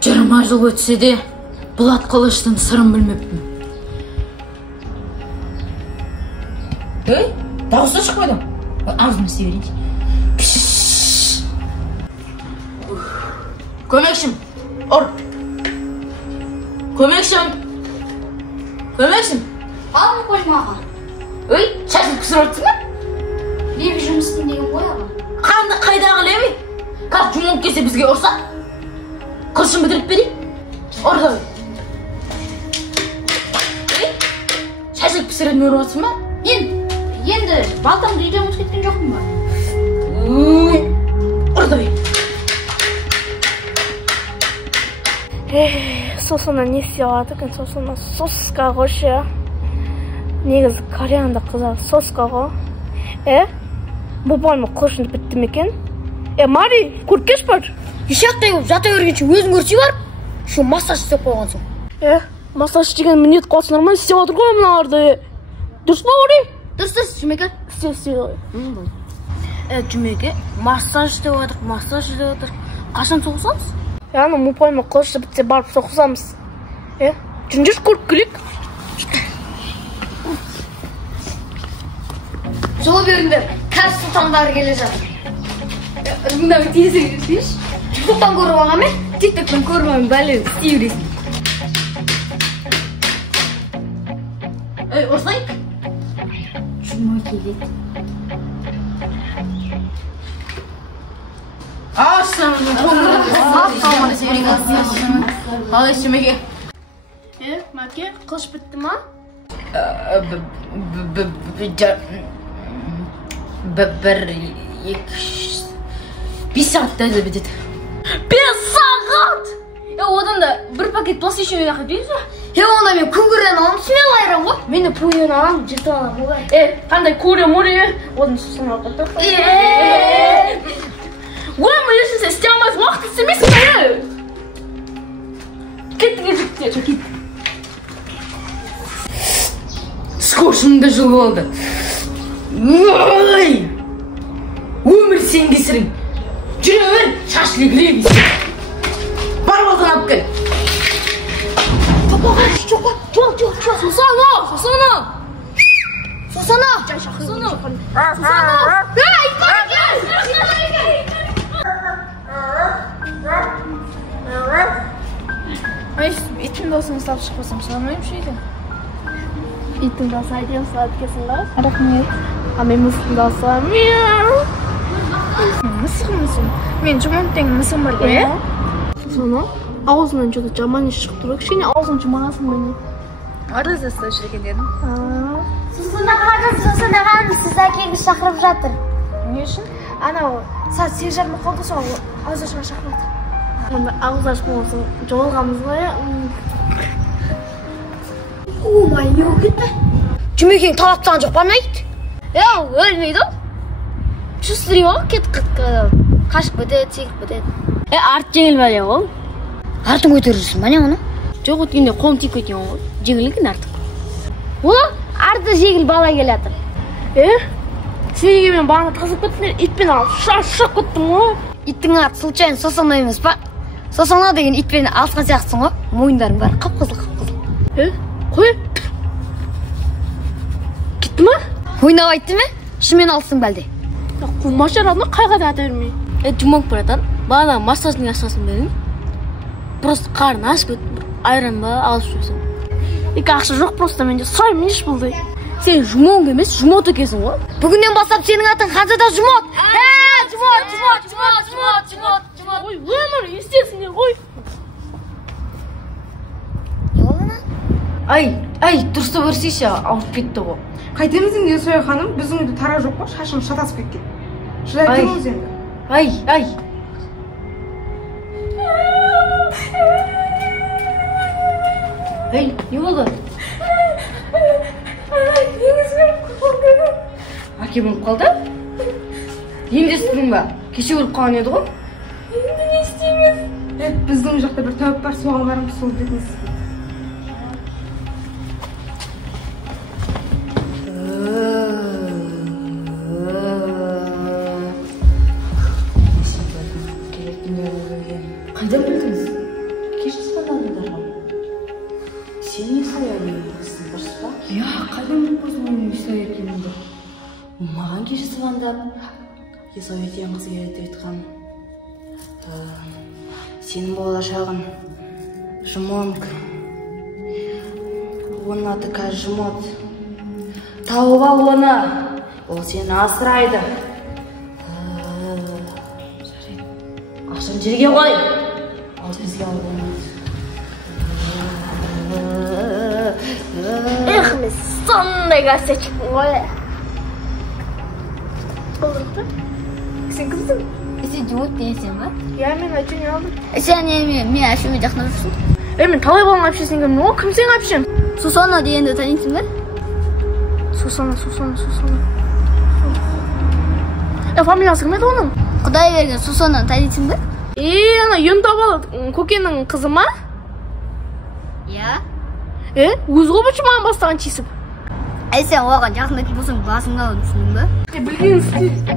20 жыл өтсе де Болат Қылыштың сырын білмеппін. Дауысы шықпайды. Аузымды істей берейінші. Көмекшім, ұр. Көмекшім. Алма қоймаға. Шашын күсір ұртсың ба? Леви жұмыстың деген ғой аға. Қанды қайдағы Леви? Қазір жұмылып келсе бізге ұрса? Қылышын бітіріп берейін. Ұрды. Шашын күсірін өр отырсың ба? Енді балтамды үйден ұмытып кеткен жоқпын ба? Ұрды. Сосына не істей алады екен? Сосына соска ғой ше. Негізі кореяндық қыздар соска ғой. Бопайма қылышын бітті ме екен? Мари, көркеш бар. Ешақтай болып жата бергенше өзің көрсей бар. Шу массаж істеп қойғансың. Массаж деген мінет қалсын нормально істеп отыр ғой мыналарды. Дұрыс па ори? Дұрыс, Жұмеке. Істей ғой. Жұмеке, массаж істеп отыр. Қашан соғысамыз? Аны мұпайма қылышы бітсе барып соқысамыз. Жүндеш көріп келек. Жол беріңдер, кәс сұлтандары келе жатыр. Ұрғында бір тезі көрсейш. Тіктоктан көріп алған мен, тиктоктан көрмеймін бәлі істей бересің. Ұрсайық? Жұма келеді. Қалай Жұмеке? Мәке, қылыш бітті ма? Бір, 5 сағатта да бітеді. 5 сағат! Одан да бір пакет пластичный ойнақы дейсіз ба? Онда мен күнгірен алым смел айрам ғой. Мен де пойын алам, жетіп алам ғой. Қандай көре-море, одан сұсын алып тұр. Ой, мы ешінсе істей алмайыз, уақыт істемейсің бе? Кеттіге жіктер. Скошында жыл болды. Өмір сен кесірің. Жүре бер, шашлық Левисің. Бар болған алып кел. Сусана! Итім досыңыз салып шықпасам, сұламайым шейді. Итім досы айтем сұлады кесін ба? Рахмет. Мен мысықтың досы. Мысықмысың? Мен жұмонтен мысым бар ғой, Сусана, аузынан что-то жаман еш шығып тұр. Кішкене аузын жұмағасың мені. Арызасы жүрген дедім. Сусана қағыз, сіз әкеңіз шақырып жатыр. Не үшін? Анау, сәт 8:30 қалды соң ауыз ашуға шақырып жатыр. Онда ауыз ашқан болсын, жоғалғамыз ғой. Омай, не болып кетті? Жұмекең талаптаған жоқ па найт? Өлмейді. Чувствую ғой, қашып бітеді, секіп бітеді. Арт жеңіл бәле ғой. Артын көтерірсің ба не оны? Жоқ өткенде қолым тиіп кеткен ғой. Жеңілген артық. Арты жегіл бала келатыр. Сенеге мен бағына тағызып кеттіңдер, итпен алып шашып кеттім ғой. Иттің аты случайно Сосана емес па? Сосана деген итпен алысқан сияқтысың ғой. Мойындарың бәрі қып-қызыл. Қой? Кетті ма? Ойнап айтты ме? Шымен алыстың бәлде. Қумаша радына қайға да ата бермей. Жұмақ братан, бағана массаждың ақшасын бердің. Просто қарын ашып кетті. Айран ба, алып жүрсің. Ақша жоқ, просто менде сұраймын еш болды. Сен жұмоң емес, жұмот екенсің ғой. Бүгіннен бастап сенің атың Ханзада жұмот. Жұмот. Ой, өмір, естесіңдер, ой. Не олына? Дұрыста көрсейші, ауып кетті ғой. Қайтеміздің де Соя ханым, біздің үйде тара жоқ қой, шашым шатасып кеткен. Шыдай тұрыңыз енді. Не болды? Әке болып қалды? Енді естідің ба? Кеше өліп қалған еді ғой? Енді не істейміз? Біздің жақта бір тәуіп бар, соған барымыз сол дедіңіз. Қайдан білдіңіз? шырылдап есоветтен қыз келеді айтқан. Сенің болашағын жмонг. Оның аты қазір жмот. Тауып ал оны. Ол сені асырайды. Ақшаны жерге қой. Ал бізге ал болмайды. Эх, мен сондай кәсетшімін ғой. Болдырықты? Сен кімсің? Сен жуыт дейсің ба? Я, мен айтуын алдым. Сен мен ашуы жақын жүрсің. Мен талай баланың әпшесін кімдің ол? Кім сенің әпшең? Сусана дегенді танитын ба? Сусана. Фамилиясы кім еді оның? Құдай берген Сусананы танитын ба? Ана Юнтабал көкенің қызы ма? Я. Өз қобычы маған бастаған чесіп. Сен оған жақындайтын болсаң басыңды алып түсіндің ба? Білген істе.